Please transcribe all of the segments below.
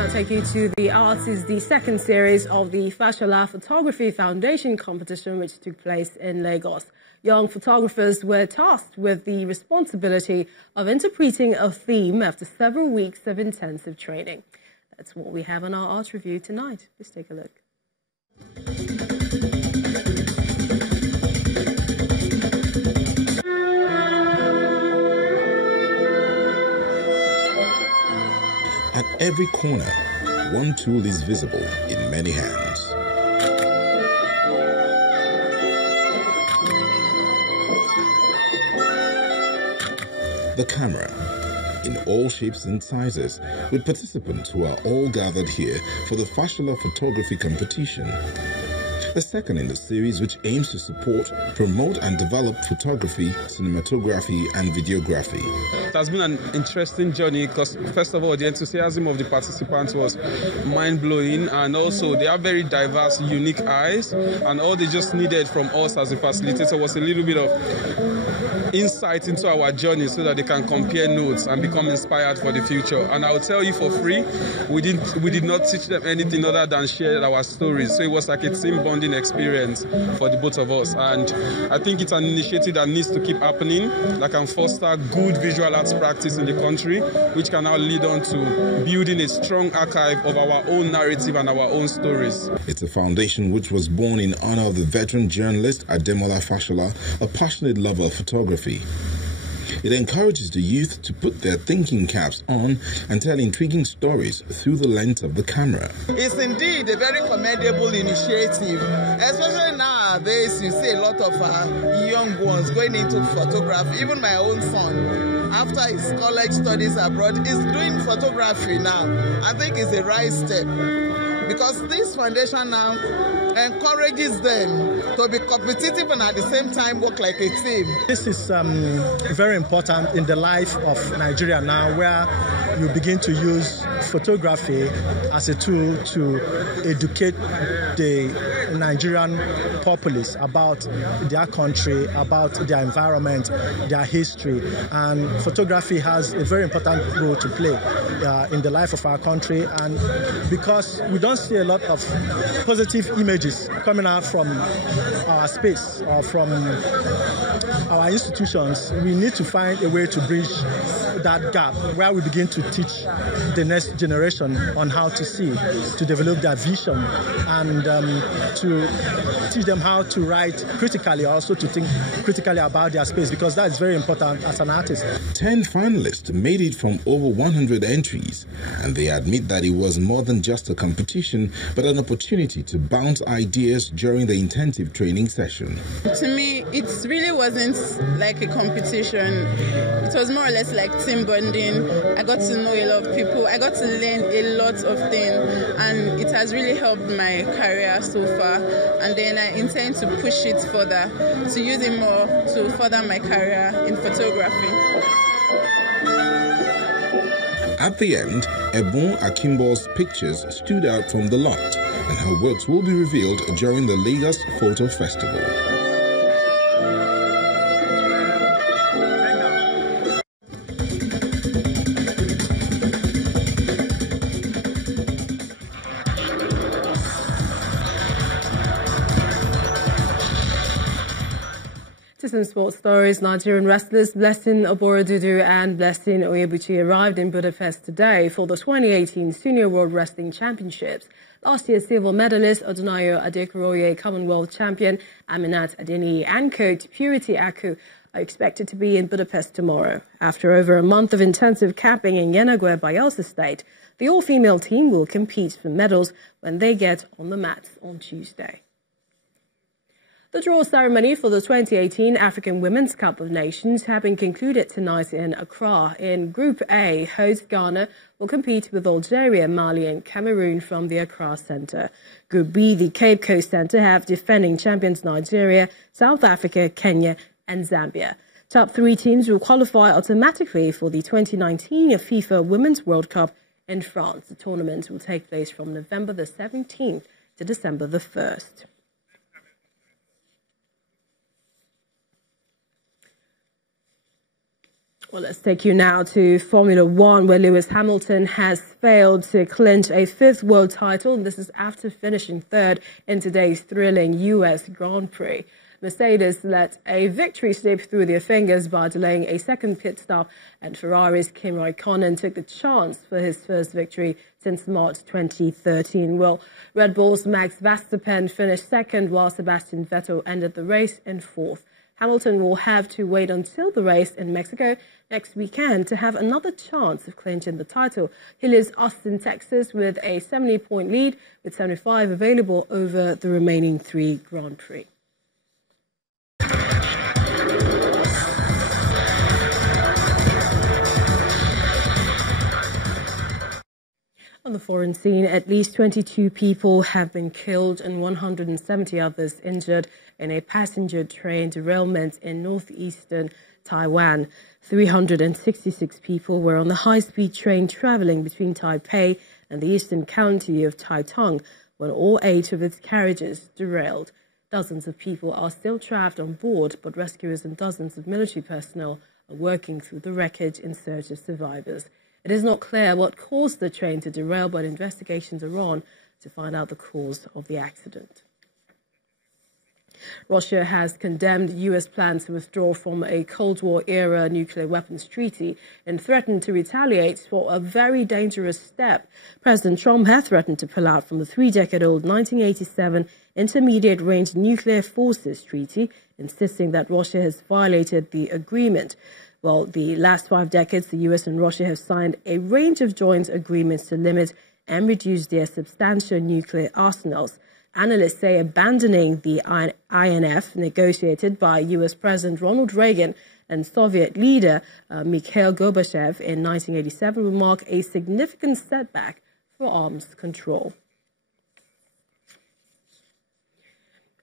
Now take you to the arts is the second series of the Fashola Photography Foundation competition, which took place in Lagos. Young photographers were tasked with the responsibility of interpreting a theme after several weeks of intensive training. That's what we have on our art review tonight. Let's take a look. At every corner, one tool is visible in many hands. The camera, in all shapes and sizes, with participants who are all gathered here for the Fashola Photography Competition. The second in the series, which aims to support, promote and develop photography, cinematography and videography. It has been an interesting journey because, first of all, the enthusiasm of the participants was mind-blowing, and also they have very diverse, unique eyes, and all they just needed from us as a facilitator was a little bit of insight into our journey so that they can compare notes and become inspired for the future. And I will tell you for free, we did not teach them anything other than share our stories. So it was like a team bonding experience for the both of us. And I think it's an initiative that needs to keep happening, that can foster good visual arts practice in the country, which can now lead on to building a strong archive of our own narrative and our own stories. It's a foundation which was born in honor of the veteran journalist Ademola Fashola, a passionate lover of photography. It encourages the youth to put their thinking caps on and tell intriguing stories through the lens of the camera. It's indeed a very commendable initiative, especially nowadays. You see a lot of young ones going into photography. Even my own son, after his college studies abroad, is doing photography now. I think it's the right step, because this foundation now encourages them to be competitive and at the same time work like a team. This is very important in the life of Nigeria now, where you begin to use photography as a tool to educate the Nigerian populace about their country, about their environment, their history. And photography has a very important role to play in the life of our country. And because we don't see a lot of positive images coming out from our space or from our institutions, we need to find a way to bridge that gap, where we begin to teach the next generation on how to see, to develop their vision, and to teach them how to write critically, also to think critically about their space, because that is very important as an artist. 10 finalists made it from over 100 entries, and they admit that it was more than just a competition, but an opportunity to bounce ideas during the intensive training session. To me, it really wasn't like a competition. It was more or less like team bonding. I got to know a lot of people. I got to learn a lot of things, and it has really helped my career so far. And then I intend to push it further, to use it more to further my career in photography. At the end, Ebon Akimbo's pictures stood out from the lot, and her works will be revealed during the Lagos Photo Festival. To some sports stories, Nigerian wrestlers Blessing Oborodudu and Blessing Oyebuchi arrived in Budapest today for the 2018 Senior World Wrestling Championships. Last year's silver medalist Odunayo Adekoroye, Commonwealth champion Aminat Adeniyi and coach Purity Aku are expected to be in Budapest tomorrow. After over a month of intensive camping in Yenagoa, Bayelsa State, the all-female team will compete for medals when they get on the mats on Tuesday. The draw ceremony for the 2018 African Women's Cup of Nations have been concluded tonight in Accra. In Group A, host Ghana will compete with Algeria, Mali and Cameroon from the Accra Centre. Group B, the Cape Coast Centre, have defending champions Nigeria, South Africa, Kenya and Zambia. Top 3 teams will qualify automatically for the 2019 FIFA Women's World Cup in France. The tournament will take place from November the 17th to December the 1st. Well, let's take you now to Formula One, where Lewis Hamilton has failed to clinch a fifth world title. And this is after finishing third in today's thrilling US Grand Prix. Mercedes let a victory slip through their fingers by delaying a second pit stop, and Ferrari's Kimi Raikkonen took the chance for his first victory since March 2013. Well, Red Bull's Max Verstappen finished second, while Sebastian Vettel ended the race in fourth. Hamilton will have to wait until the race in Mexico next weekend to have another chance of clinching the title. He leaves Austin, Texas with a 70-point lead, with 75 available over the remaining 3 Grand Prix. On the foreign scene, at least 22 people have been killed and 170 others injured in a passenger train derailment in northeastern Taiwan. 366 people were on the high-speed train traveling between Taipei and the eastern county of Taitung when all 8 of its carriages derailed. Dozens of people are still trapped on board, but rescuers and dozens of military personnel are working through the wreckage in search of survivors. It is not clear what caused the train to derail, but investigations are on to find out the cause of the accident. Russia has condemned U.S. plans to withdraw from a Cold War-era nuclear weapons treaty and threatened to retaliate for a very dangerous step. President Trump had threatened to pull out from the 3-decade-old 1987 Intermediate-Range Nuclear Forces Treaty, insisting that Russia has violated the agreement. Well, the last 5 decades, the U.S. and Russia have signed a range of joint agreements to limit and reduce their substantial nuclear arsenals. Analysts say abandoning the INF, negotiated by U.S. President Ronald Reagan and Soviet leader Mikhail Gorbachev in 1987, will mark a significant setback for arms control.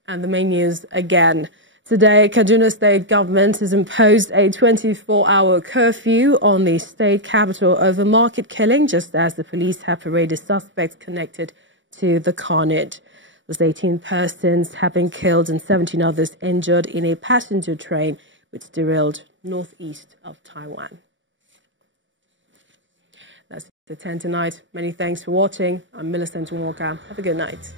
And the main news again. Today, Kaduna State government has imposed a 24-hour curfew on the state capital over market killing, just as the police have paraded suspects connected to the carnage. Those 18 persons have been killed and 17 others injured in a passenger train which derailed northeast of Taiwan. That's the 10 tonight. Many thanks for watching. I'm Millicent Walker. Have a good night.